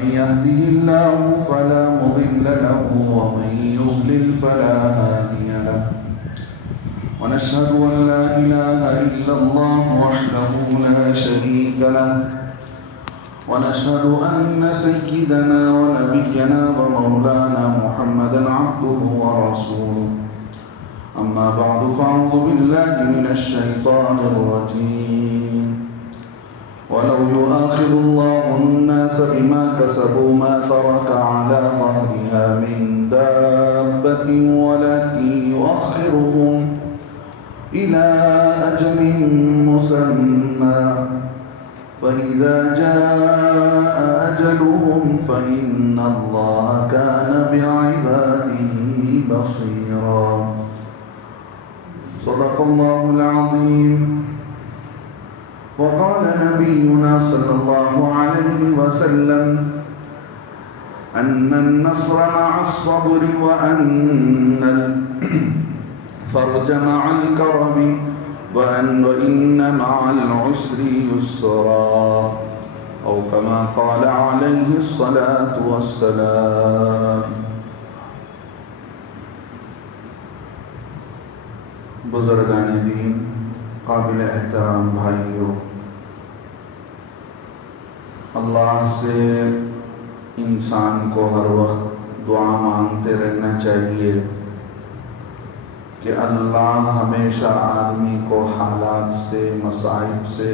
من يهده الله فلا مضل له ومن يضلل فلا هادي له ونشهد أن لا إله إلا الله وحده لا شريك له ونشهد أن سيدنا ونبينا ومولانا محمدا عبده ورسوله أما بعد فأعوذ بالله من الشيطان الرجيم ولو يؤاخذ الله الناس بما كسبوا ما ترك على ظهرها من دابة ولكن يؤخرهم إلى أجل مسمى فإذا جاء أجلهم فإن الله كان بعباده بصيرا صدق الله العظيم وقال نبينا صلى الله عليه وسلم أن النصر مع الصبر وأن الفرج مع الكرب وإن مع العسر يسرا أو كما قال عليه الصلاة والسلام. بزرگان دین، قابل احترام بھائیوں، اللہ سے انسان کو ہر وقت دعا مانگتے رہنا چاہیے کہ اللہ ہمیشہ آدمی کو حالات سے، مصائب سے،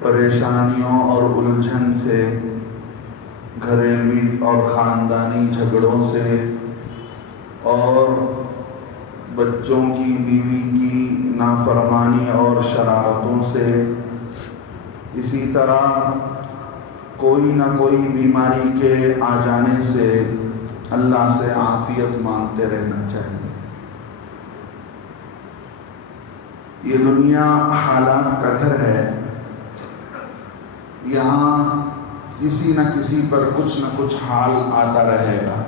پریشانیوں اور الجھن سے، گھریلوی اور خاندانی جھگڑوں سے اور بچوں کی، بیوی کی نافرمانی اور شرارتوں سے، اسی طرح کوئی نہ کوئی بیماری کے آ جانے سے اللہ سے عافیت مانگتے رہنا چاہیے. یہ دنیا حالات کا گھر ہے، یہاں کسی نہ کسی پر کچھ نہ کچھ حال آتا رہے گا.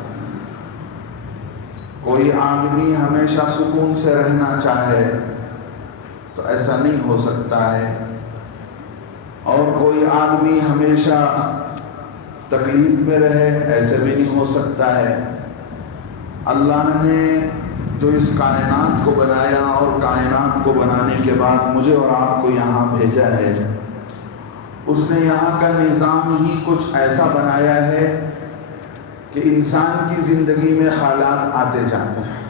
کوئی آدمی ہمیشہ سکون سے رہنا چاہے تو ایسا نہیں ہو سکتا ہے، اور کوئی آدمی ہمیشہ تکلیف میں رہے ایسے بھی نہیں ہو سکتا ہے. اللہ نے جو اس کائنات کو بنایا اور کائنات کو بنانے کے بعد مجھے اور آپ کو یہاں بھیجا ہے، اس نے یہاں کا نظام ہی کچھ ایسا بنایا ہے کہ انسان کی زندگی میں حالات آتے جاتے ہیں.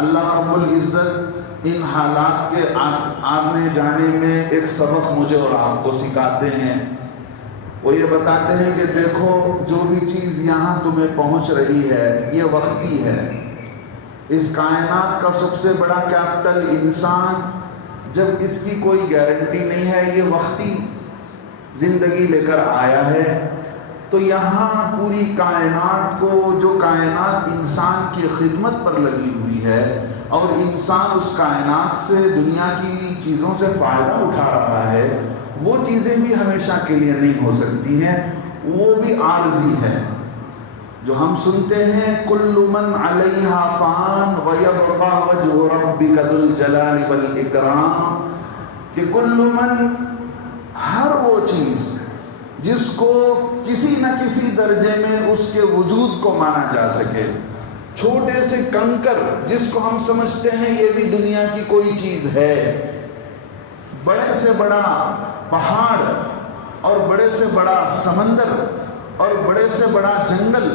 اللہ رب العزت ان حالات کے آنے جانے میں ایک سبق مجھے اور آپ کو سکھاتے ہیں. وہ یہ بتاتے ہیں کہ دیکھو، جو بھی چیز یہاں تمہیں پہنچ رہی ہے یہ وقتی ہے. اس کائنات کا سب سے بڑا کیپٹل انسان، جب اس کی کوئی گارنٹی نہیں ہے، یہ وقتی زندگی لے کر آیا ہے، تو یہاں پوری کائنات کو، جو کائنات انسان کی خدمت پر لگی ہوئی ہے اور انسان اس کائنات سے، دنیا کی چیزوں سے فائدہ اٹھا رہا ہے، وہ چیزیں بھی ہمیشہ کے لیے نہیں ہو سکتی ہیں، وہ بھی عارضی ہے. جو ہم سنتے ہیں کل من علیہا فان ویبقى وجہ ربک ذو الجلال والاکرام، کہ کل من، ہر وہ چیز جس کو کسی نہ کسی درجے میں اس کے وجود کو مانا جا سکے، چھوٹے سے کنکر جس کو ہم سمجھتے ہیں یہ بھی دنیا کی کوئی چیز ہے، بڑے سے بڑا پہاڑ اور بڑے سے بڑا سمندر اور بڑے سے بڑا جنگل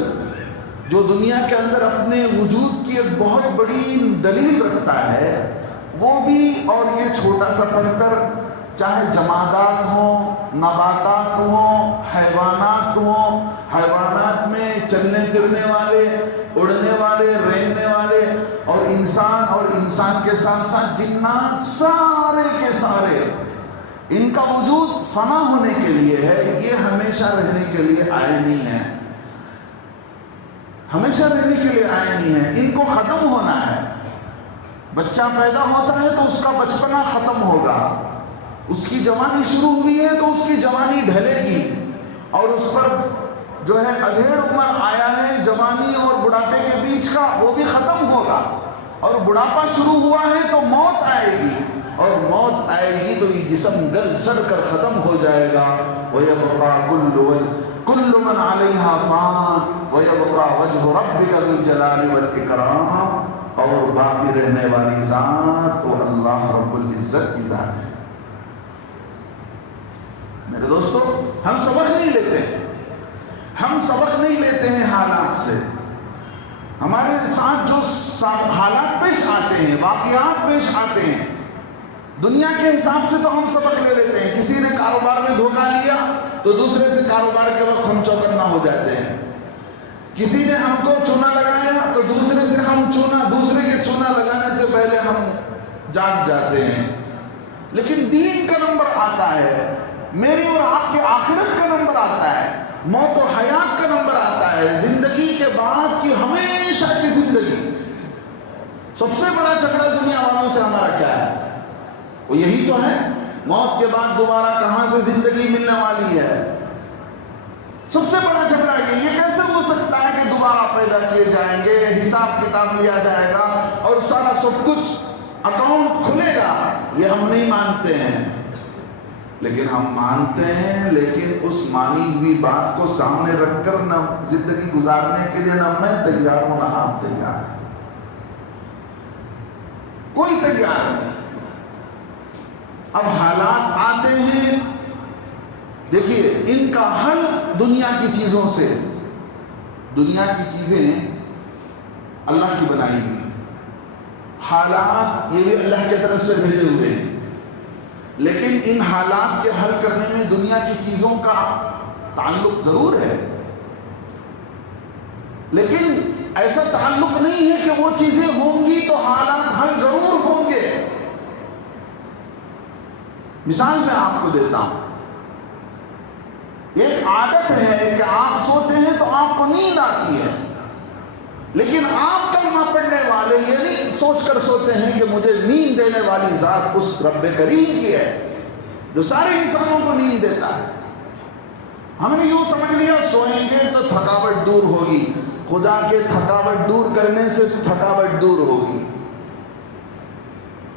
جو دنیا کے اندر اپنے وجود کی ایک بہت بڑی دلیل رکھتا ہے، وہ بھی، اور یہ چھوٹا سا پتھر، چاہے جمادات ہوں، نباتات ہوں، حیوانات ہوں، حیوانات میں چلنے پھرنے والے، اڑنے والے، رینگنے والے، اور انسان کے ساتھ ساتھ جنات، سارے کے سارے، ان کا وجود فنا ہونے کے لیے ہے، یہ ہمیشہ رہنے کے لیے آئے نہیں ہیں. ہمیشہ رہنے کے لیے آئے نہیں ہیں، ان کو ختم ہونا ہے. بچہ پیدا ہوتا ہے تو اس کا بچپنا ختم ہوگا، اس کی جوانی شروع ہوئی ہے تو اس کی جوانی ڈھلے گی، اور اس پر جو ہے ادھیڑ عمر آیا ہے جوانی اور بڑھاپے کے بیچ کا، وہ بھی ختم ہوگا، اور بڑھاپا شروع ہوا ہے تو موت آئے گی، اور موت آئے گی تو یہ جسم گل سڑ کر ختم ہو جائے گا. وَيَبْقَى كُلُّ مَنْ عَلَيْهَا فَانٍ وَيَبْقَى وَجْهُ رَبِّكَ ذُو الْجَلَالِ وَالْإِكْرَامِ. اور باقی رہنے والی ذات وہ اللہ رب العزت کی ذات ہے. میرے دوستو، ہم سبق نہیں لیتے، ہم سبق نہیں لیتے ہیں حالات سے. ہمارے ساتھ جو حالات پیش آتے ہیں، واقعات پیش آتے ہیں، دنیا کے حساب سے تو ہم سبق لے لیتے ہیں. کسی نے کاروبار میں دھوکہ لیا تو دوسرے سے کاروبار کے وقت ہم چوکنا ہو جاتے ہیں. کسی نے ہم کو چونا لگایا تو دوسرے کے چونا لگانے سے پہلے ہم جاگ جاتے ہیں. لیکن دین کا نمبر آتا ہے، میری اور آپ کے آخرت کا نمبر آتا ہے، موت و حیات کا نمبر آتا ہے، زندگی کے بعد کی ہمیشہ کی زندگی. سب سے بڑا جھگڑا دنیا والوں سے ہمارا کیا ہے؟ وہ یہی تو ہے، موت کے بعد دوبارہ کہاں سے زندگی ملنے والی ہے. سب سے بڑا جھگڑا یہ کیسے ہو سکتا ہے کہ دوبارہ پیدا کیے جائیں گے، حساب کتاب لیا جائے گا اور سارا سب کچھ اکاؤنٹ کھلے گا. یہ ہم نہیں مانتے ہیں. لیکن ہم مانتے ہیں، لیکن اس مانی ہوئی بات کو سامنے رکھ کر نہ زندگی گزارنے کے لیے نہ میں تیار ہوں نہ آپ تیار ہیں. کوئی تیار نہیں. اب حالات آتے ہیں، دیکھیے ان کا حل دنیا کی چیزوں سے. دنیا کی چیزیں اللہ کی بنائی ہوئی، حالات یہ بھی اللہ کی طرف سے بھیجے ہوئے ہیں. لیکن ان حالات کے حل کرنے میں دنیا کی چیزوں کا تعلق ضرور ہے، لیکن ایسا تعلق نہیں ہے کہ وہ چیزیں ہوں گی تو حالات حل ضرور ہوں گے. مثال میں آپ کو دیتا ہوں. ایک عادت ہے کہ آپ سوتے ہیں تو آپ کو نیند آتی ہے، لیکن آپ کلمہ پڑھنے والے یہ نہیں سوچ کر سوتے ہیں کہ مجھے نیند دینے والی ذات اس رب کریم کی ہے جو سارے انسانوں کو نیند دیتا ہے. ہم نے یوں سمجھ لیا سوئیں گے تو تھکاوٹ دور ہوگی. خدا کے تھکاوٹ دور کرنے سے تھکاوٹ دور ہوگی.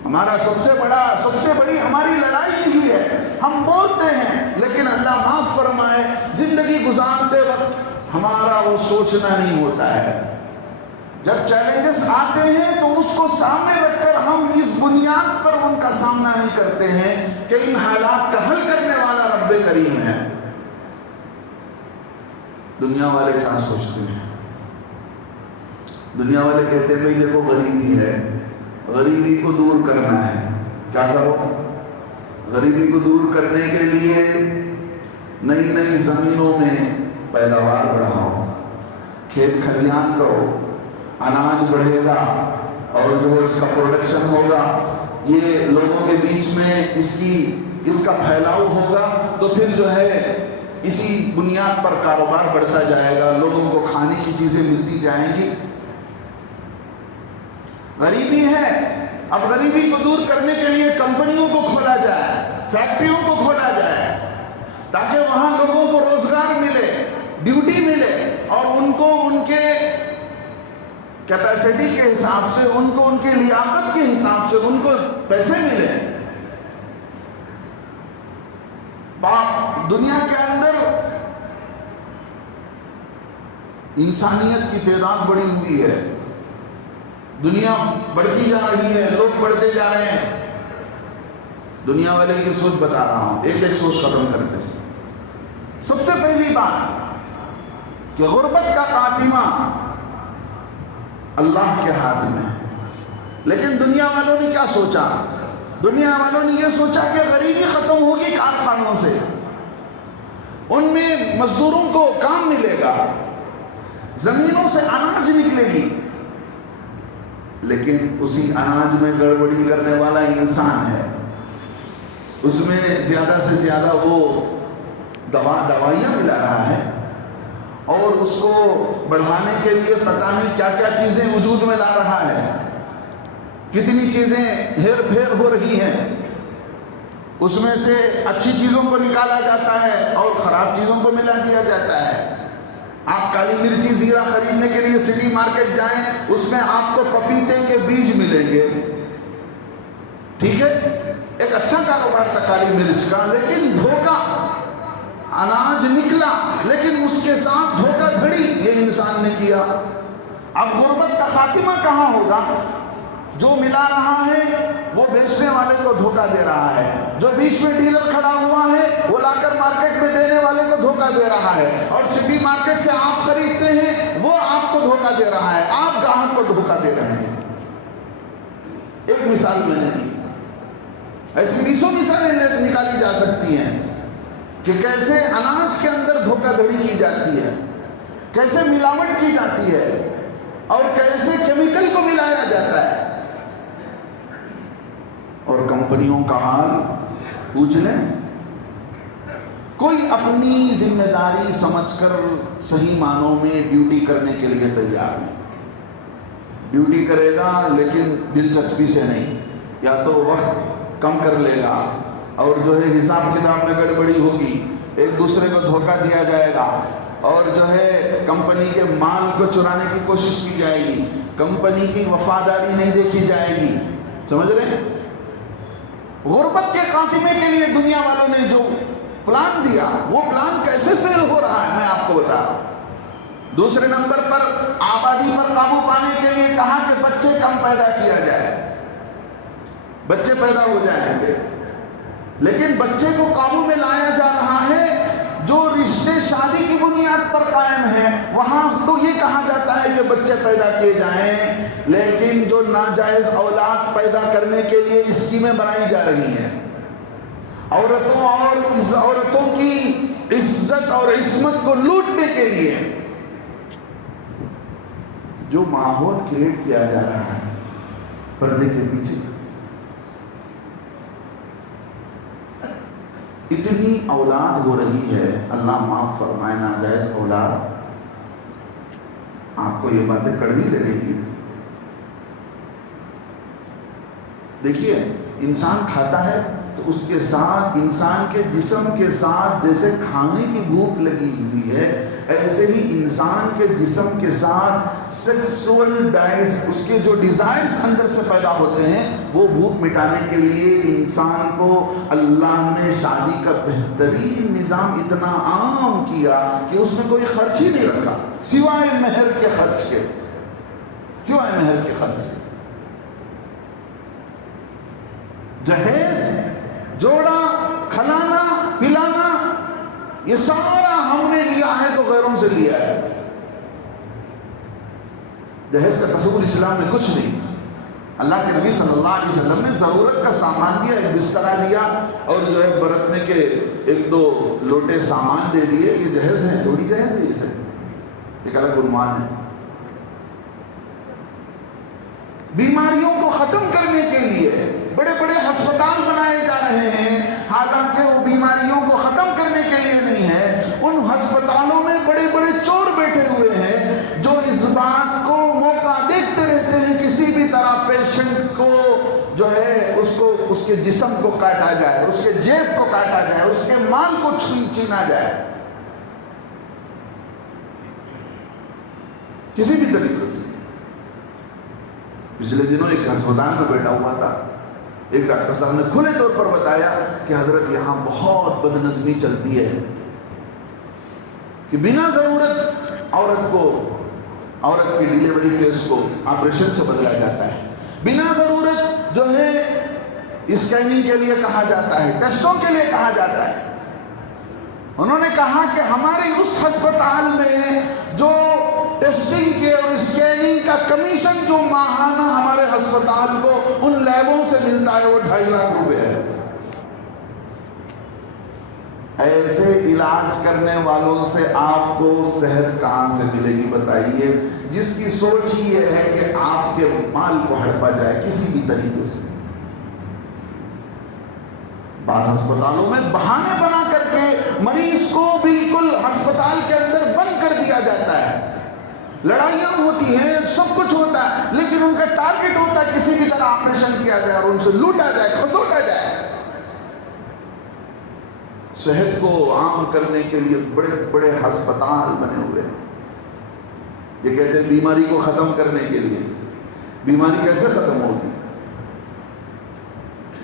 ہمارا سب سے بڑی ہماری لڑائی یہی ہے. ہم بولتے ہیں لیکن اللہ معاف فرمائے زندگی گزارتے وقت ہمارا وہ سوچنا نہیں ہوتا ہے. جب چیلنجز آتے ہیں تو اس کو سامنے رکھ کر ہم اس بنیاد پر ان کا سامنا نہیں کرتے ہیں کہ ان حالات کا حل کرنے والا رب کریم ہے. دنیا والے کیا سوچتے ہیں؟ دنیا والے کہتے ہیں بھئی دیکھو غریبی ہے، غریبی کو دور کرنا ہے. کیا کرو؟ غریبی کو دور کرنے کے لیے نئی زمینوں میں پیداوار بڑھاؤ، کھیت کھلیان کرو، اناج بڑھے گا اور جو اس کا پروڈکشن ہوگا، یہ لوگوں کے بیچ میں اس کا پھیلاؤ ہوگا تو پھر جو ہے اسی بنیاد پر کاروبار بڑھتا جائے گا، لوگوں کو کھانے کی چیزیں ملتی جائیں گی. غریبی ہے، اب غریبی کو دور کرنے کے لیے کمپنیوں کو کھولا جائے، فیکٹریوں کو کھولا جائے تاکہ وہاں لوگوں کو روزگار ملے، ڈیوٹی ملے اور ان کو ان کے کیپیسٹی کے حساب سے، ان کو ان کے لیاقت کے حساب سے ان کو پیسے ملے. دنیا کے اندر انسانیت کی تعداد بڑھی ہوئی ہے، دنیا بڑھتی جا رہی ہے، لوگ بڑھتے جا رہے ہیں. دنیا والے کی سوچ بتا رہا ہوں، ایک سوچ ختم کرتے ہیں. سب سے پہلی بات کہ غربت کا خاتمہ اللہ کے ہاتھ میں. لیکن دنیا والوں نے کیا سوچا؟ دنیا والوں نے یہ سوچا کہ غریبی ختم ہوگی کارخانوں سے، ان میں مزدوروں کو کام ملے گا، زمینوں سے اناج نکلے گی. لیکن اسی اناج میں گڑبڑی کرنے والا انسان ہے، اس میں زیادہ سے زیادہ وہ دوائیاں ملا رہا ہے اور اس کو بڑھانے کے لیے پتہ نہیں کیا کیا چیزیں وجود میں لا رہا ہے، کتنی چیزیں ہیر پھیر ہو رہی ہیں. اس میں سے اچھی چیزوں کو نکالا جاتا ہے اور خراب چیزوں کو ملا دیا جاتا ہے. آپ کالی مرچی زیرہ خریدنے کے لیے سٹی مارکیٹ جائیں، اس میں آپ کو پپیتے کے بیج ملیں گے، ٹھیک ہے، ایک اچھا کاروبار تھا کالی مرچ کا، لیکن دھوکہ، اناج نکلا لیکن اس کے ساتھ دھوکہ دھڑی یہ انسان نے کیا۔ اب غربت کا خاتمہ کہاں ہوگا؟ جو ملا رہا ہے وہ بیچنے والے کو دھوکہ دے رہا ہے، جو بیچ میں ڈیلر کھڑا ہوا ہے وہ لا کر مارکیٹ میں دینے والے کو دھوکہ دے رہا ہے، اور سٹی مارکیٹ سے آپ خریدتے ہیں وہ آپ کو دھوکہ دے رہا ہے، آپ گاہک کو دھوکہ دے رہے ہیں۔ ایک مثال میں نے دی، ایسی 20 مثالیں نکالی جا سکتی ہیں کہ کیسے اناج کے اندر دھوکہ دھڑی کی جاتی ہے، کیسے ملاوٹ کی جاتی ہے، اور کیسے کیمیکل کو ملایا جاتا ہے۔ اور کمپنیوں کا حال پوچھ لیں، کوئی اپنی ذمہ داری سمجھ کر صحیح معنوں میں ڈیوٹی کرنے کے لیے تیار نہیں۔ ڈیوٹی کرے گا لیکن دلچسپی سے نہیں، یا تو وقت کم کر لے گا، اور جو ہے حساب کتاب میں گڑبڑی ہوگی، ایک دوسرے کو دھوکہ دیا جائے گا، اور جو ہے کمپنی کے مال کو چرانے کی کوشش کی جائے گی، کمپنی کی وفاداری نہیں دیکھی جائے گی۔ سمجھ رہے ہیں؟ غربت کے خاتمے کے لیے دنیا والوں نے جو پلان دیا وہ پلان کیسے فیل ہو رہا ہے میں آپ کو بتا رہا ہوں۔ دوسرے نمبر پر آبادی پر قابو پانے کے لیے کہا کہ بچے کم پیدا کیا جائے، بچے پیدا ہو جائیں گے، لیکن بچے کو قابو میں لایا جا رہا ہے جو رشتے شادی کی بنیاد پر قائم ہیں، وہاں تو یہ کہا جاتا ہے کہ بچے پیدا کیے جائیں، لیکن جو ناجائز اولاد پیدا کرنے کے لیے اسکیمیں بنائی جا رہی ہیں، عورتوں کی عزت اور عصمت کو لوٹنے کے لیے جو ماحول کریٹ کیا جا رہا ہے پردے کے پیچھے، اتنی اولاد ہو رہی ہے، اللہ معاف فرمائے، ناجائز اولاد۔ آپ کو یہ باتیں کڑوی لگے گی، دیکھیے انسان کھاتا ہے تو اس کے ساتھ انسان کے جسم کے ساتھ جیسے کھانے کی بھوک لگی ہوئی ہے، ایسے ہی انسان کے جسم کے ساتھ سیکسول ڈائٹس، اس کے جو ڈیزائرز اندر سے پیدا ہوتے ہیں، وہ بھوک مٹانے کے لیے انسان کو اللہ نے شادی کا بہترین نظام اتنا عام کیا کہ اس میں کوئی خرچ ہی نہیں رکھا سوائے مہر کے خرچ کے، سوائے مہر کے خرچ کے۔ جہیز، جوڑا، کھلانا، پلانا، یہ سارا ہم نے لیا ہے تو غیروں سے لیا ہے۔ جہیز کا تصور اسلام میں کچھ نہیں۔ اللہ کے نبی صلی اللہ علیہ وسلم نے ضرورت کا سامان دیا، ایک بسترا دیا، اور جو ہے برتنے کے 1-2 لوٹے سامان دے دیے، یہ جہیز ہے، تھوڑی جہیز ہے، اسے ایک الگ عنوان ہے۔ بیماریوں کو ختم کرنے کے لیے بڑے بڑے ہسپتال بنائے جا رہے ہیں، حالانکہ وہ بیماریوں کو ختم کرنے کے لیے نہیں ہے۔ ان ہسپتالوں میں بڑے بڑے چور بیٹھے ہوئے ہیں جو اس بات کو موقع دیکھتے رہتے ہیں کسی بھی طرح پیشنٹ کو جو ہے اس کے جسم کو کاٹا جائے، اس کے جیب کو کاٹا جائے، اس کے مال کو چھینا جائے، کسی بھی طریقے سے۔ پچھلے دنوں ایک ہسپتال میں بیٹھا ہوا تھا، ایک ڈاکٹر صاحب نے کھلے طور پر بتایا کہ حضرت یہاں بہت بدنظمی چلتی ہے، کہ بنا ضرورت عورت کی ڈیلیوری کیس کو آپریشن سے بدلا جاتا ہے، بنا ضرورت جو ہے اسکیننگ کے لیے کہا جاتا ہے، ٹیسٹوں کے لیے کہا جاتا ہے۔ انہوں نے کہا کہ ہمارے اس ہسپتال میں جو ٹیسٹنگ کے اور اسکیننگ کا کمیشن جو ماہانہ ہمارے ہسپتال کو ان لیبوں سے ملتا ہے وہ 2.5 لاکھ روپے ہے۔ ایسے علاج کرنے والوں سے آپ کو صحت کہاں سے ملے گی بتائیے، جس کی سوچ ہی یہ ہے کہ آپ کے مال کو ہڑپا جائے کسی بھی طریقے سے۔ بعض ہسپتالوں میں بہانے بنا کر کے مریض کو بالکل ہسپتال کے اندر بند کر دیا جاتا ہے، لڑائیاں ہوتی ہیں، سب کچھ ہوتا ہے، لیکن ان کا ٹارگٹ ہوتا ہے کسی بھی طرح آپریشن کیا جائے اور ان سے لوٹا جائے، کھسوٹا جائے۔ صحت کو عام کرنے کے لیے بڑے بڑے ہسپتال بنے ہوئے ہیں۔ یہ کہتے ہیں بیماری کو ختم کرنے کے لیے۔ بیماری کیسے ختم ہوگی؟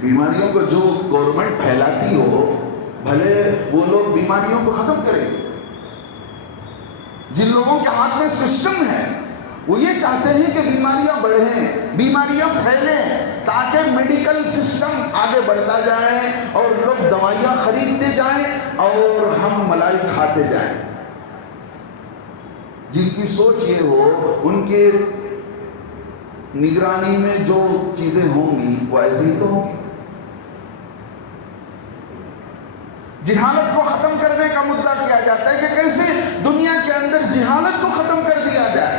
بیماریوں کو جو گورنمنٹ پھیلاتی ہو بھلے وہ لوگ بیماریوں کو ختم کریں. جن لوگوں کے ہاتھ میں سسٹم ہے وہ یہ چاہتے ہیں کہ بیماریاں بڑھیں, بیماریاں پھیلیں, تاکہ میڈیکل سسٹم آگے بڑھتا جائے اور لوگ دوائیاں خریدتے جائیں اور ہم ملائی کھاتے جائیں. جن کی سوچ یہ ہو ان کے نگرانی میں جو چیزیں ہوں گی وہ ایسے ہی تو ہوں گی. جہالت کو ختم کرنے کا مدعا کیا جاتا ہے کہ کیسے دنیا کے اندر جہالت کو ختم کر دیا جائے.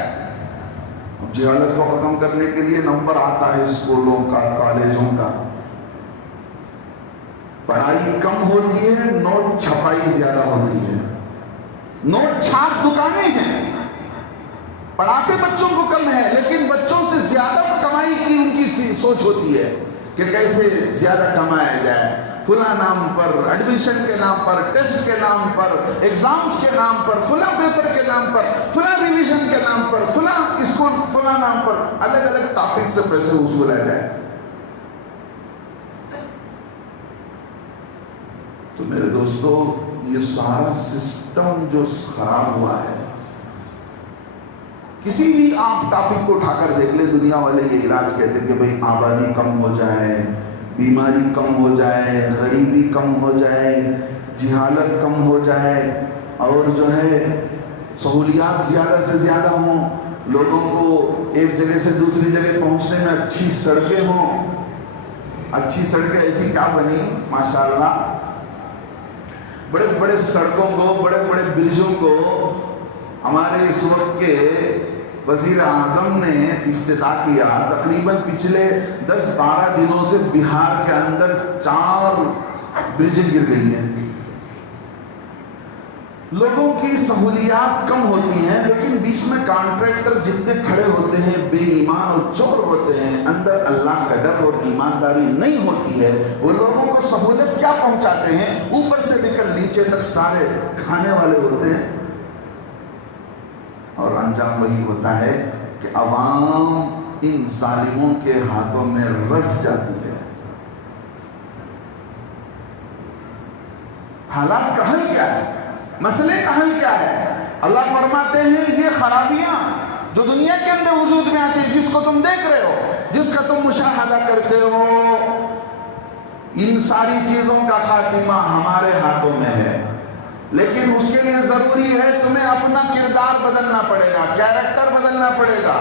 اب جہالت کو ختم کرنے کے لیے نمبر آتا ہے اسکولوں کا, کالجوں کا. پڑھائی کم ہوتی ہے, نوٹ چھپائی زیادہ ہوتی ہے. نوٹ چھاپ دکانیں ہیں, پڑھاتے بچوں کو کم ہے لیکن بچوں سے زیادہ کمائی کی ان کی سوچ ہوتی ہے کہ کیسے زیادہ کمایا جائے. فلاں نام پر, ایڈمیشن کے نام پر, ٹیسٹ کے نام پر, ایگزامز کے نام پر, فلاں پیپر کے نام پر, فلاں ریویژن کے نام پر, فلاں اسکول فلاں نام پر الگ الگ ٹاپک سے پیسے وصولا جائے. تو میرے دوستو یہ سارا سسٹم جو خراب ہوا ہے, کسی بھی آپ ٹاپک کو اٹھا کر دیکھ لیں, دنیا والے یہ علاج کہتے ہیں کہ بھئی آبادی کم ہو جائے, بیماری کم ہو جائے, غریبی کم ہو جائے, جہالت کم ہو جائے, اور جو ہے سہولیات زیادہ سے زیادہ ہوں, لوگوں کو ایک جگہ سے دوسری جگہ پہنچنے میں اچھی سڑکیں ہوں. اچھی سڑکیں ایسی کیا بنی ماشاءاللہ, بڑے بڑے سڑکوں کو, بڑے بڑے برجوں کو ہمارے اس وقت کے وزیر اعظم نے افتتاح کیا. تقریباً پچھلے 10-12 دنوں سے بہار کے اندر 4 برجیں گر گئی ہیں. لوگوں کی سہولیات کم ہوتی ہیں لیکن بیچ میں کانٹریکٹر جتنے کھڑے ہوتے ہیں بے ایمان اور چور ہوتے ہیں, اندر اللہ کا ڈر اور ایمانداری نہیں ہوتی ہے. وہ لوگوں کو سہولت کیا پہنچاتے ہیں, اوپر سے لے کر نیچے تک سارے کھانے والے ہوتے ہیں, اور انجام وہی ہوتا ہے کہ عوام ان ظالموں کے ہاتھوں میں رس جاتی ہے. حالات کا حل کیا ہے, مسئلے کا حل کیا ہے؟ اللہ فرماتے ہیں یہ خرابیاں جو دنیا کے اندر وجود میں آتی ہیں, جس کو تم دیکھ رہے ہو, جس کا تم مشاہدہ کرتے ہو, ان ساری چیزوں کا خاتمہ ہمارے ہاتھوں میں ہے. لیکن اس کے لیے ضروری ہے تمہیں اپنا کردار بدلنا پڑے گا, کیریکٹر بدلنا پڑے گا.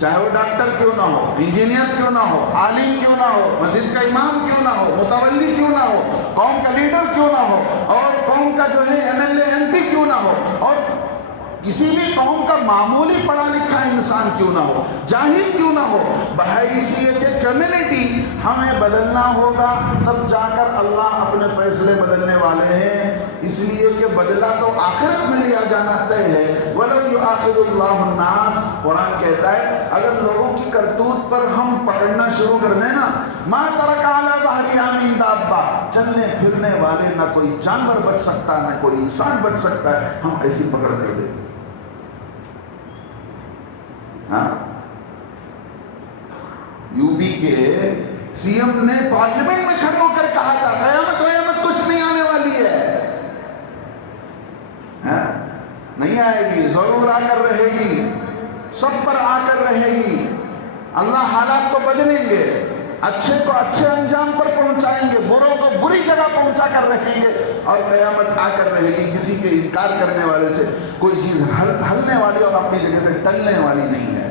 چاہے وہ ڈاکٹر کیوں نہ ہو, انجینئر کیوں نہ ہو, عالم کیوں نہ ہو, مسجد کا امام کیوں نہ ہو, متولی کیوں نہ ہو, قوم کا لیڈر کیوں نہ ہو, اور قوم کا جو ہے MLA MP کیوں نہ ہو, اور کسی بھی قوم کا معمولی پڑھا لکھا انسان کیوں نہ ہو, جاہل کیوں نہ ہو, بحیثیت کمیونٹی ہمیں بدلنا ہوگا. تب جا کر اللہ اپنے فیصلے بدلنے والے ہیں. اس لیے کہ بدلہ تو آخرت میں لیا جانا طے ہے. وَلَوْ يُؤَاخِذُ اللَّهُ النَّاسَ, قرآن کہتا ہے اگر لوگوں کی کرتوت پر ہم پکڑنا شروع کر دیں نا, مَا تَرَكَ عَلَىٰ ظَهْرِهَا مِن دَابَّةٍ, چلنے پھرنے والے نہ کوئی جانور بچ سکتا, نہ کوئی انسان بچ سکتا ہے, ہم ایسی پکڑ کر دیں. ہاں, یو پی کے سی ایم نے پارلیمنٹ میں کھڑے ہو کر کہا تھا قیامت کچھ نہیں آنے والی ہے. نہیں آئے گی, ضرور آ کر رہے گی, سب پر آ کر رہے گی. اللہ حالات کو بدلیں گے, اچھے کو اچھے انجام پر پہنچائیں گے, بروں کو بری جگہ پہنچا کر رہیں گے, اور قیامت آ کر رہے گی. کسی کے انکار کرنے والے سے کوئی چیز ہلنے والی اور اپنی جگہ سے ٹلنے والی نہیں ہے.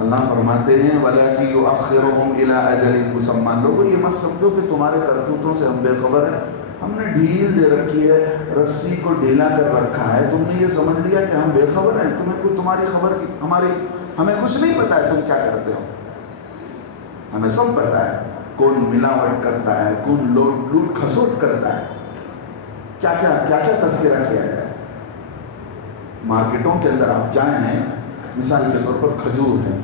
اللہ فرماتے ہیں وَلَكِنْ يُؤَخِّرُهُمْ إِلَىٰ أَجَلٍ مُّسَمًّى. لوگوں یہ مت سمجھو کہ تمہارے کرتوتوں سے ہم بے خبر ہیں, ہم نے ڈھیل دے رکھی ہے, رسی کو ڈھیلا کر رکھا ہے, تم نے یہ سمجھ لیا کہ ہم بے خبر ہیں, تمہیں کوئی تمہاری خبر کی ہمیں کچھ نہیں پتا ہے تم کیا کرتے ہو. ہمیں سب پتا ہے کون ملاوٹ کرتا ہے, کون لوٹ کھسوٹ کرتا ہے, کیا تذکرہ کیا جائے. مارکیٹوں کے اندر آپ جائیں, مثال کے طور پر کھجور ہے,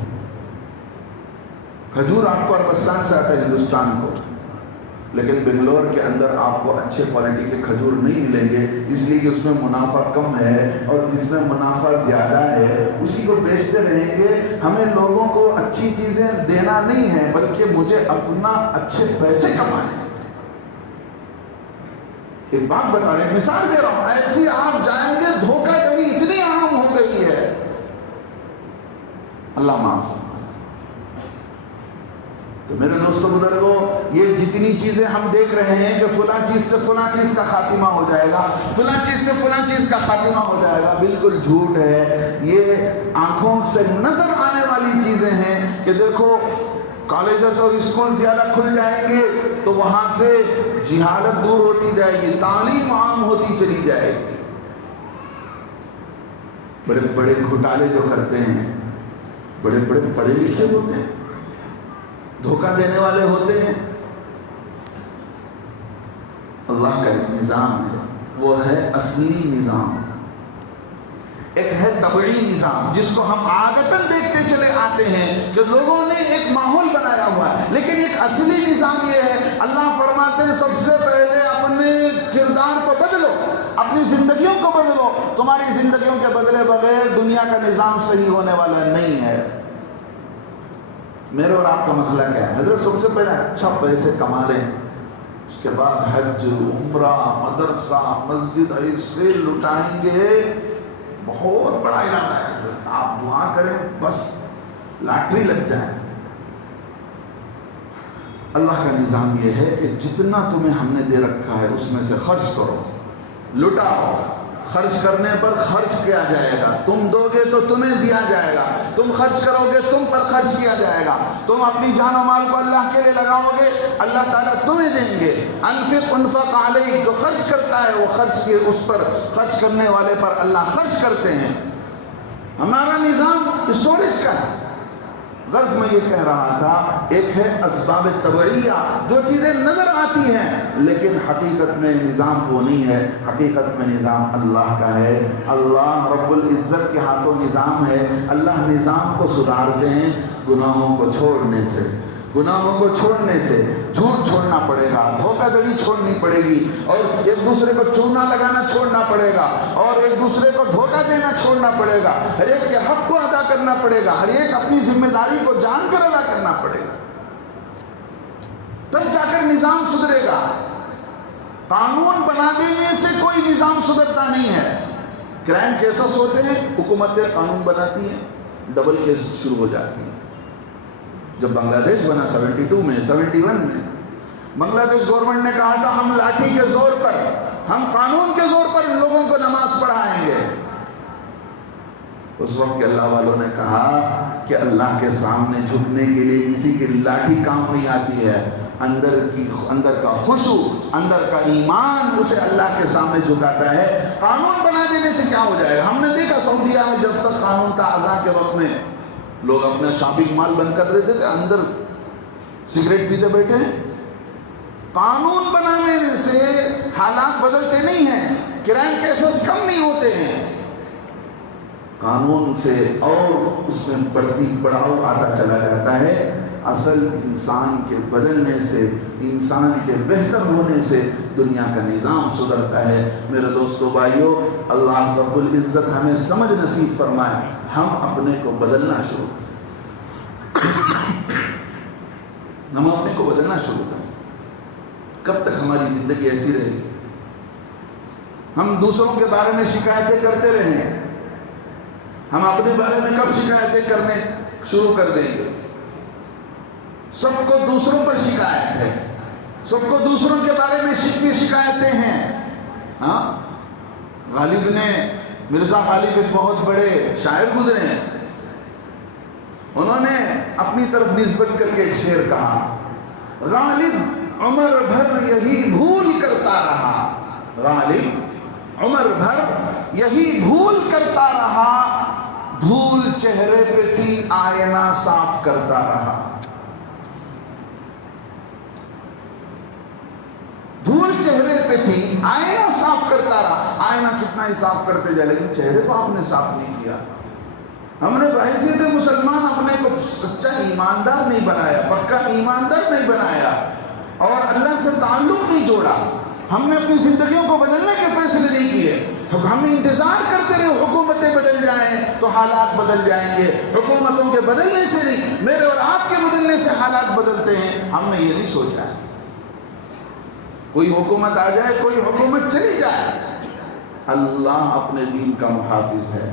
کھجور آپ کو عربستان سے آتا ہے ہندوستان کو, لیکن بنگلور کے اندر آپ کو اچھے کوالٹی کے کھجور نہیں ملیں گے، اس لیے کہ اس میں منافع کم ہے، اور جس میں منافع زیادہ ہے اسی کو بیچتے رہیں گے۔ ہمیں لوگوں کو اچھی چیزیں دینا نہیں ہے، بلکہ مجھے اپنا اچھے پیسے کمانے۔ ایک بات بتا رہے ہیں، مثال دے رہا ہوں، ایسی آپ جائیں گے، دھوکہ دھڑی اتنی عام ہو گئی ہے، اللہ معاف۔ تو میرے دوستو بزرگوں، یہ جتنی چیزیں ہم دیکھ رہے ہیں کہ فلاں چیز سے فلاں چیز کا خاتمہ ہو جائے گا، فلاں چیز سے فلاں چیز کا خاتمہ ہو جائے گا، بالکل جھوٹ ہے۔ یہ آنکھوں سے نظر آنے والی چیزیں ہیں کہ دیکھو کالجز اور اسکول زیادہ کھل جائیں گے تو وہاں سے جہالت دور ہوتی جائے گی، تعلیم عام ہوتی چلی جائے گی۔ بڑے بڑے گھوٹالے جو کرتے ہیں، بڑے بڑے پڑھے لکھے ہوتے ہیں، دھوکہ دینے والے ہوتے ہیں، اللہ کا ایک نظام ہے، وہ ہے اصلی نظام۔ ایک ہے طبعی نظام جس کو ہم عادتاً دیکھتے چلے آتے ہیں کہ لوگوں نے ایک ماحول بنایا ہوا ہے، لیکن ایک اصلی نظام یہ ہے، اللہ فرماتے ہیں سب سے پہلے اپنے کردار کو بدلو، اپنی زندگیوں کو بدلو، تمہاری زندگیوں کے بدلے بغیر دنیا کا نظام صحیح ہونے والا نہیں ہے۔ میرے اور آپ کا مسئلہ کیا ہے؟ حضرت سب سے پہلے اچھا پیسے کما لیں، اس کے بعد حج، عمرہ، مدرسہ، مسجد ایسے لٹائیں گے، بہت بڑا ارادہ ہے حضرت، آپ دعا کریں بس لاٹری لگ جائے۔ اللہ کا نظام یہ ہے کہ جتنا تمہیں ہم نے دے رکھا ہے اس میں سے خرچ کرو، لٹاؤ، خرچ کرنے پر خرچ کیا جائے گا، تم دو گے تو تمہیں دیا جائے گا، تم خرچ کرو گے تم پر خرچ کیا جائے گا، تم اپنی جان و مال کو اللہ کے لیے لگاؤ گے اللہ تعالیٰ تمہیں دیں گے۔ انفق انفق علیک، جو خرچ کرتا ہے وہ خرچ کے اس پر، خرچ کرنے والے پر اللہ خرچ کرتے ہیں۔ ہمارا نظام اسٹوریج کا ہے۔ غرض میں یہ کہہ رہا تھا، ایک ہے اسباب طبعیہ جو چیزیں نظر آتی ہیں لیکن حقیقت میں نظام وہ نہیں ہے، حقیقت میں نظام اللہ کا ہے، اللہ رب العزت کے ہاتھوں نظام ہے۔ اللہ نظام کو سدھارتے ہیں گناہوں کو چھوڑنے سے، گناہوں کو چھوڑنے سے، جھوٹ چھوڑنا پڑے گا، دھوکہ دھڑی چھوڑنی پڑے گی، اور ایک دوسرے کو چونا لگانا چھوڑنا پڑے گا، اور ایک دوسرے کو دھوکہ دینا چھوڑنا پڑے گا، ہر ایک کے حق کو ادا کرنا پڑے گا، ہر ایک اپنی ذمہ داری کو جان کر ادا کرنا پڑے گا، تب جا کر نظام سدھرے گا۔ قانون بنا دینے سے کوئی نظام سدھرتا نہیں ہے۔ کرائم کیسز ہوتے ہیں، حکومتیں قانون بناتی ہیں، ڈبل کیس شروع ہو جاتی ہیں۔ جب بنگلہ دیش بنا 72 میں 71 میں، بنگلہ دیش گورنمنٹ نے کہا تھا ہم لاٹھی کے زور پر، ہم قانون کے زور پر لوگوں کو نماز پڑھائیں گے۔ اس وقت کے اللہ والوں نے کہا کہ اللہ کے سامنے جھکنے کے لیے کسی کی لاٹھی کام نہیں آتی ہے، اندر کا خشوع، اندر کا ایمان اسے اللہ کے سامنے جھکاتا ہے۔ قانون بنا دینے سے کیا ہو جائے گا؟ ہم نے دیکھا سعودیہ میں جب تک قانون تھا، اذان کے وقت میں لوگ اپنا شاپنگ مال بند کر دیتے تھے، اندر سگریٹ پیتے بیٹھے ہیں۔ قانون بنانے سے حالات بدلتے نہیں ہیں، کرائم کیسز کم نہیں ہوتے ہیں، قانون سے اور اس میں بڑھتی بڑھاؤ آتا چلا جاتا ہے۔ اصل انسان کے بدلنے سے، انسان کے بہتر ہونے سے دنیا کا نظام سدھرتا ہے۔ میرے دوستو بھائیو، اللہ رب العزت ہمیں سمجھ نصیب فرمائے، ہم اپنے کو بدلنا شروع ہم اپنے کو بدلنا شروع کریں۔ کب تک ہماری زندگی ایسی رہے گی؟ ہم دوسروں کے بارے میں شکایتیں کرتے رہیں، ہم اپنے بارے میں کب شکایتیں کرنے شروع کر دیں گے؟ سب کو دوسروں پر شکایت ہے، سب کو دوسروں کے بارے میں شکایتیں ہیں۔ ہاں، غالب نے، مرزا غالب ایک بہت بڑے شاعر گزرے ہیں، انہوں نے اپنی طرف نسبت کر کے ایک شعر کہا، غالب عمر بھر یہی بھول کرتا رہا، غالب عمر بھر یہی بھول کرتا رہا، دھول چہرے پہ تھی آئینہ صاف کرتا رہا۔ دھول چہرے پہ تھی، آئینہ صاف کرتا رہا۔ آئینہ کتنا ہی صاف کرتے جائے لیکن چہرے کو آپ نے صاف نہیں کیا۔ ہم نے بحیثیت مسلمان اپنے کو سچا ایماندار نہیں بنایا، پکا ایماندار نہیں بنایا۔ اور اللہ سے تعلق نہیں جوڑا، ہم نے اپنی زندگیوں کو بدلنے کے فیصلے نہیں کیے، ہم انتظار کرتے رہے حکومتیں بدل جائیں تو حالات بدل جائیں گے، حکومتوں کے بدلنے سے نہیں، میرے اور آپ کے بدلنے سے حالات بدلتے ہیں، ہم نے یہ نہیں سوچا ہے۔ کوئی حکومت آ جائے، کوئی حکومت چلی جائے، اللہ اپنے دین کا محافظ ہے۔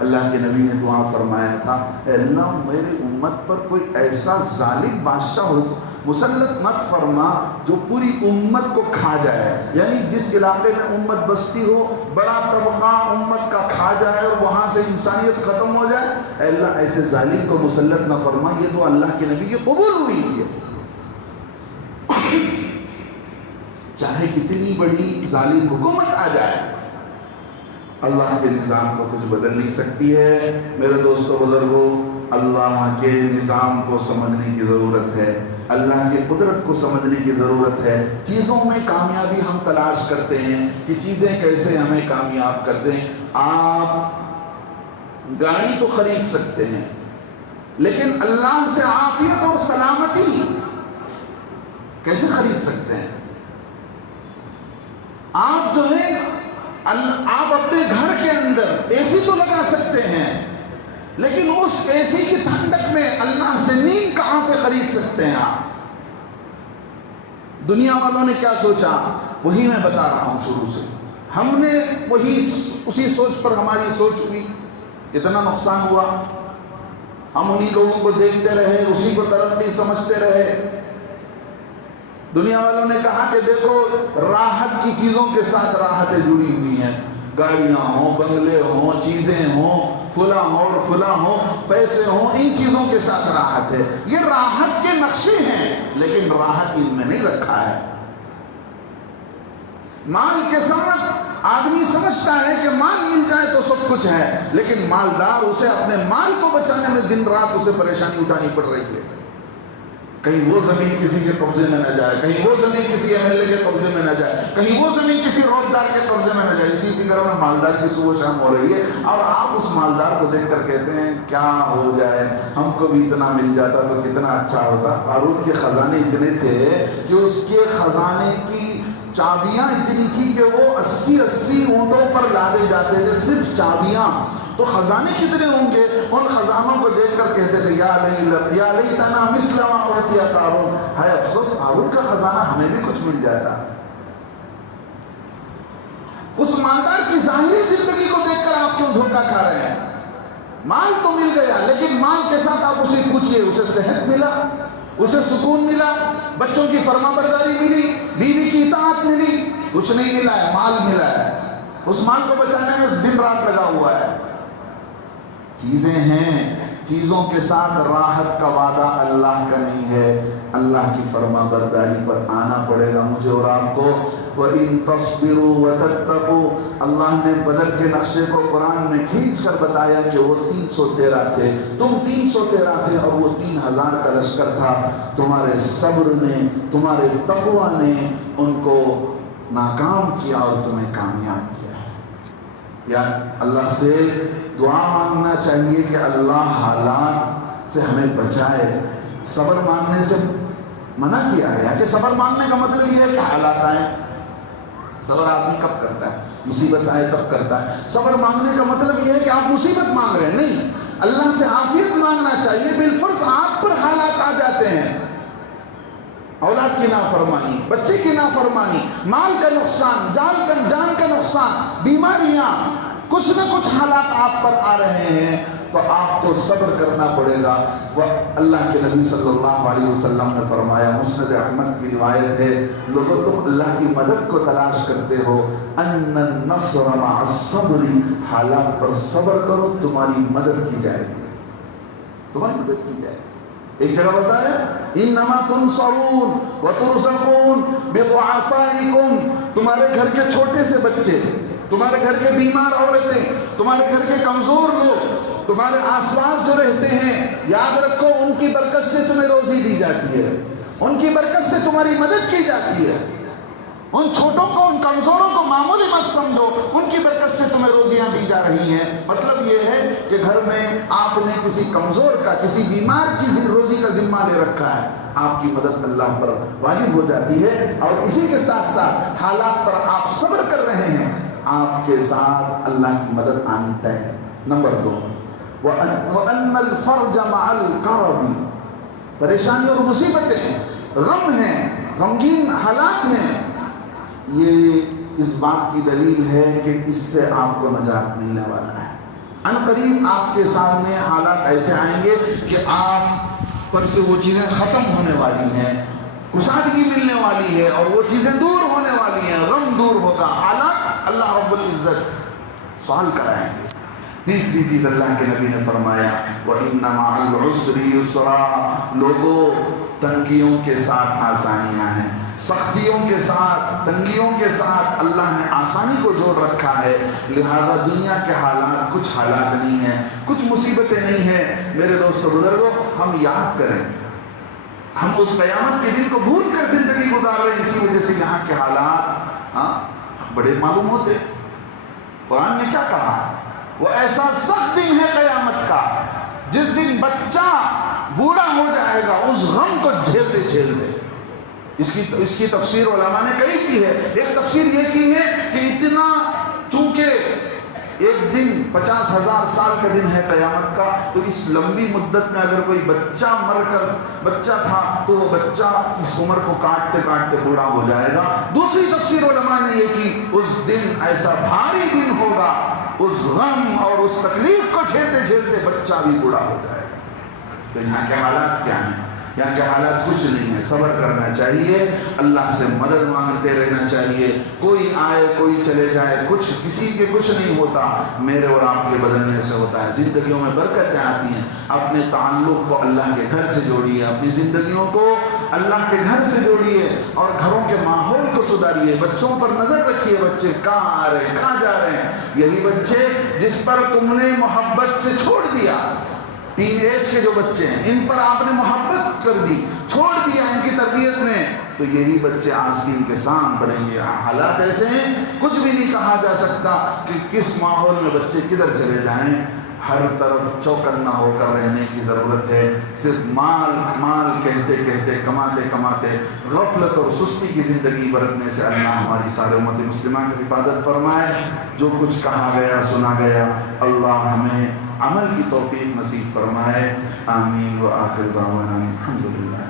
اللہ کے نبی نے دعا فرمایا تھا، اے اللہ میری امت پر کوئی ایسا ظالم بادشاہ ہو مسلط مت فرما جو پوری امت کو کھا جائے، یعنی جس علاقے میں امت بستی ہو بڑا طبقہ امت کا کھا جائے اور وہاں سے انسانیت ختم ہو جائے، اے اللہ ایسے ظالم کو مسلط نہ فرما۔ یہ تو اللہ کے نبی کی قبول ہوئی ہے، چاہے کتنی بڑی ظالم حکومت آ جائے، اللہ کے نظام کو کچھ بدل نہیں سکتی ہے۔ میرے دوستو بزرگوں، اللہ کے نظام کو سمجھنے کی ضرورت ہے، اللہ کی قدرت کو سمجھنے کی ضرورت ہے۔ چیزوں میں کامیابی ہم تلاش کرتے ہیں کہ چیزیں کیسے ہمیں کامیاب کر دیں۔ آپ گاڑی تو خرید سکتے ہیں، لیکن اللہ سے عافیت اور سلامتی کیسے خرید سکتے ہیں؟ آپ جو ہے آپ اپنے گھر کے اندر اے سی تو لگا سکتے ہیں، لیکن اس اے سی کی ٹھنڈک میں اللہ سے نیند کہاں سے خرید سکتے ہیں آپ؟ دنیا والوں نے کیا سوچا وہی میں بتا رہا ہوں شروع سے، ہم نے اسی سوچ پر ہماری سوچ ہوئی، کتنا نقصان ہوا، ہم انہی لوگوں کو دیکھتے رہے، اسی کو ترقی سمجھتے رہے۔ دنیا والوں نے کہا کہ دیکھو راحت کی چیزوں کے ساتھ راحتیں جڑی ہوئی ہیں، گاڑیاں ہوں، بنگلے ہوں، چیزیں ہوں، فلاں اور فلاں ہوں، پیسے ہوں، ان چیزوں کے ساتھ راحت ہے۔ یہ راحت کے نقشے ہیں، لیکن راحت ان میں نہیں رکھا ہے۔ مال کے ساتھ آدمی سمجھتا ہے کہ مال مل جائے تو سب کچھ ہے، لیکن مالدار اسے اپنے مال کو بچانے میں دن رات اسے پریشانی اٹھانی پڑ رہی ہے۔ کہیں وہ زمین کسی کے قبضے میں نہ جائے، کہیں وہ زمین کسی ایم ایل اے کے قبضے میں نہ جائے، کہیں وہ زمین کسی روزدار کے قبضے میں نہ جائے، اسی فکر میں مالدار کی صبح شام ہو رہی ہے، اور آپ اس مالدار کو دیکھ کر کہتے ہیں کیا ہو جائے، ہم کو بھی اتنا مل جاتا تو کتنا اچھا ہوتا۔ قارون کے خزانے اتنے تھے کہ اس کے خزانے کی چابیاں اتنی تھی کہ وہ 80 اونٹوں پر لادے جاتے تھے، صرف چابیاں، تو خزانے کتنے ہوں گے؟ ان خزانوں کو دیکھ کر کہتے تھے یا لیتنا مثل ما اوتی قارون، ہے افسوس قارون کا خزانہ ہمیں بھی کچھ مل جاتا۔ اس مالدار کی ظاہری زندگی کو دیکھ کر آپ کیوں دھوکہ کھا رہے ہیں؟ مال تو مل گیا، لیکن مال کے ساتھ آپ اسے پوچھئے، اسے صحت ملا، اسے سکون ملا، بچوں کی فرما برداری ملی، بیوی کی اطاعت ملی؟ کچھ نہیں ملا ہے، مال ملا ہے، اس مال کو بچانے میں دن رات لگا ہوا ہے۔ چیزیں ہیں، چیزوں کے ساتھ راحت کا وعدہ اللہ کا نہیں ہے، اللہ کی فرما برداری پر آنا پڑے گا مجھے اور آپ کو۔ وَإِن تَصْبِرُوا وَتَتَّقُوا، اللہ نے بدر کے نقشے کو قرآن میں کھینچ کر بتایا کہ وہ 313 تھے، تم 313 تھے، اور وہ 3000 کا لشکر تھا۔ تمہارے صبر نے، تمہارے تقویٰ نے ان کو ناکام کیا اور تمہیں کامیاب کیا۔ یا اللہ سے دعا مانگنا چاہیے کہ اللہ حالات سے ہمیں بچائے۔ صبر مانگنے سے منع کیا گیا کہ صبر مانگنے کا مطلب یہ ہے کہ حالات آئیں۔ صبر آدمی کب کرتا ہے؟ مصیبت آئے تب کرتا ہے۔ صبر مانگنے کا مطلب یہ ہے کہ آپ مصیبت مانگ رہے ہیں، نہیں، اللہ سے عافیت مانگنا چاہیے۔ بالفرض آپ پر حالات آ جاتے ہیں، اولاد کی نافرمانی، بچے کی نافرمانی، مال کا نقصان، جان کا نقصان، بیماریاں، کچھ نہ کچھ حالات آپ پر آ رہے ہیں، تو آپ کو صبر کرنا پڑے گا۔ وہ اللہ کے نبی صلی اللہ علیہ وسلم نے فرمایا، مسند احمد کی روایت ہے، لوگوں تم اللہ کی مدد کو تلاش کرتے ہو، ان النصر مع الصبر، حالات پر صبر کرو، تمہاری مدد کی جائے گی، تمہاری مدد کی جائے گی۔ ایک جگہ بتایا، انما تنصرون وترزقون بضعفائکم، تمہارے گھر کے چھوٹے سے بچے، تمہارے گھر کے بیمار عورتیں، تمہارے گھر کے کمزور لوگ، تمہارے آس پاس جو رہتے ہیں، یاد رکھو ان کی برکت سے تمہیں روزی دی جاتی ہے، ان کی برکت سے تمہاری مدد کی جاتی ہے۔ ان چھوٹوں کو، ان کمزوروں کو معمولی مت سمجھو، ان کی برکت سے تمہیں روزیاں دی جا رہی ہیں۔ مطلب یہ ہے کہ گھر میں آپ نے کسی کمزور کا، کسی بیمار کی روزی کا ذمہ لے رکھا ہے، آپ کی مدد اللہ پر واجب ہو جاتی ہے، اور اسی کے ساتھ ساتھ حالات پر آپ صبر کر رہے ہیں، آپ کے ساتھ اللہ کی مدد آنی طے ہے۔ نمبر 2، وَأَنَّ الْفَرْجَ مَعَ الْكَرْبِ، پریشانی اور مصیبتیں، غم ہیں، غمگین حالات ہیں، یہ اس بات کی دلیل ہے کہ اس سے آپ کو نجات ملنے والا ہے۔ ان قریب آپ کے سامنے حالات ایسے آئیں گے کہ آپ پر سے وہ چیزیں ختم ہونے والی ہیں، کشادگی ملنے والی ہے، اور وہ چیزیں دور ہونے والی ہیں، غم دور ہوگا، حالات اللہ رب العزت سال کرائیں گے۔ تیسری چیز اللہ کے نبی نے فرمایا وَإِنَّ مَعَ الْعُسْرِ يُسْرًا، لوگوں تنگیوں کے ساتھ آسانیاں ہیں، سختیوں کے ساتھ، تنگیوں کے ساتھ اللہ نے آسانی کو جوڑ رکھا ہے، لہذا دنیا کے حالات کچھ حالات نہیں ہیں، کچھ مصیبتیں نہیں ہیں۔ میرے دوستو بزرگوں، ہم یاد کریں، ہم اس قیامت کے دن کو بھول کر زندگی گزار رہے ہیں، اسی وجہ سے یہاں کے حالات بڑے معلوم ہوتے۔ قرآن نے کیا کہا؟ وہ ایسا سخت دن ہے قیامت کا، جس دن بچہ بوڑھا ہو جائے گا اس غم کو جھیلتے جھیلتے۔ اس کی تفسیر علماء نے کئی کی ہے۔ ایک تفسیر یہ کی ہے کہ اتنا، چونکہ ایک دن 50,000 سال کا دن ہے قیامت کا، تو اس لمبی مدت میں اگر کوئی بچہ مر کر، بچہ تھا تو وہ بچہ اس عمر کو کاٹتے کاٹتے بوڑھا ہو جائے گا۔ دوسری تفسیر علماء نے یہ کی، اس دن ایسا بھاری دن ہوگا، اس غم اور اس تکلیف کو جھیلتے جھیلتے بچہ بھی بوڑھا ہو جائے گا۔ تو یہاں کے حالات کیا ہیں؟ یہاں کے حالات کچھ نہیں ہے، صبر کرنا چاہیے، اللہ سے مدد مانگتے رہنا چاہیے۔ کوئی آئے کوئی چلے جائے، کچھ کسی کے کچھ نہیں ہوتا، میرے اور آپ کے بدلنے سے ہوتا ہے۔ زندگیوں میں برکتیں آتی ہیں، اپنے تعلق کو اللہ کے گھر سے جوڑیے، اپنی زندگیوں کو اللہ کے گھر سے جوڑیے، اور گھروں کے ماحول کو سدھاریے، بچوں پر نظر رکھیے، بچے کہاں آ رہے ہیں، کہاں جا رہے ہیں۔ یہی بچے جس پر تم نے محبت سے چھوڑ دیا، ٹین ایج کے جو بچے ہیں، ان پر آپ نے محبت کر دی، چھوڑ دیا ان کی تربیت میں، تو یہی بچے آستین کے سام بنیں گے۔ حالات ایسے ہیں، کچھ بھی نہیں کہا جا سکتا کہ کس ماحول میں بچے کدھر چلے جائیں۔ ہر طرف چوکنا ہو کر رہنے کی ضرورت ہے۔ صرف مال مال کہتے کہتے، کماتے کماتے غفلت اور سستی کی زندگی برتنے سے اللہ ہماری سارے امت مسلمہ کی حفاظت فرمائے۔ جو کچھ کہا گیا سنا گیا، اللہ ہمیں عمل کی توفیق نصیب فرمائے۔ آمین۔ وآخر دعوانا الحمدللہ۔